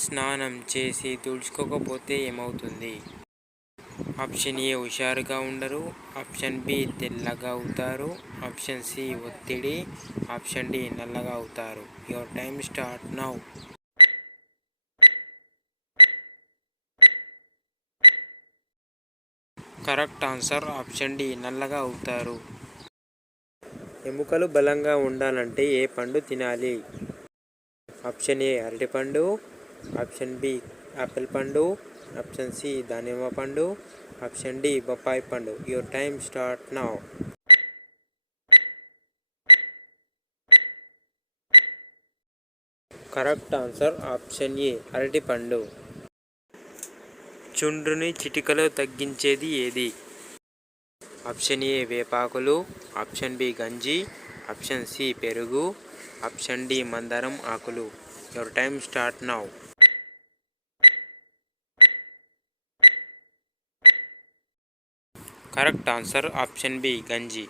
స్నానం చేసి తుడుచుకోకపోతే ఏమవుతుంది? ఆప్షన్ ఏ హుషారుగా ఉండరు, ఆప్షన్ బి తెల్లగా అవుతారు, ఆప్షన్ సి ఒత్తిడి, ఆప్షన్ డి నల్లగా అవుతారు. Your time start now. Correct answer option D నల్లగా అవుతారు. ఎముకలు బలంగా ఉండాలంటే ఏ పండు తినాలి? ఆప్షన్ ఏ అరటిపండు, ఆప్షన్ బి ఆపిల్ పండు, ఆప్షన్ సి దానిమ్మ పండు, ఆప్షన్ డి బొప్పాయి పండు. Your time start now. Correct answer option A అరటిపండు. చుండ్రుని చిటికలో తగ్గించేది ఏది? ఆప్షన్ ఏ వేపాకులు, ఆప్షన్ బి గంజి, ఆప్షన్ సి పెరుగు, ఆప్షన్ డి మందారం ఆకులు. Your time start now. Correct answer option B గంజి.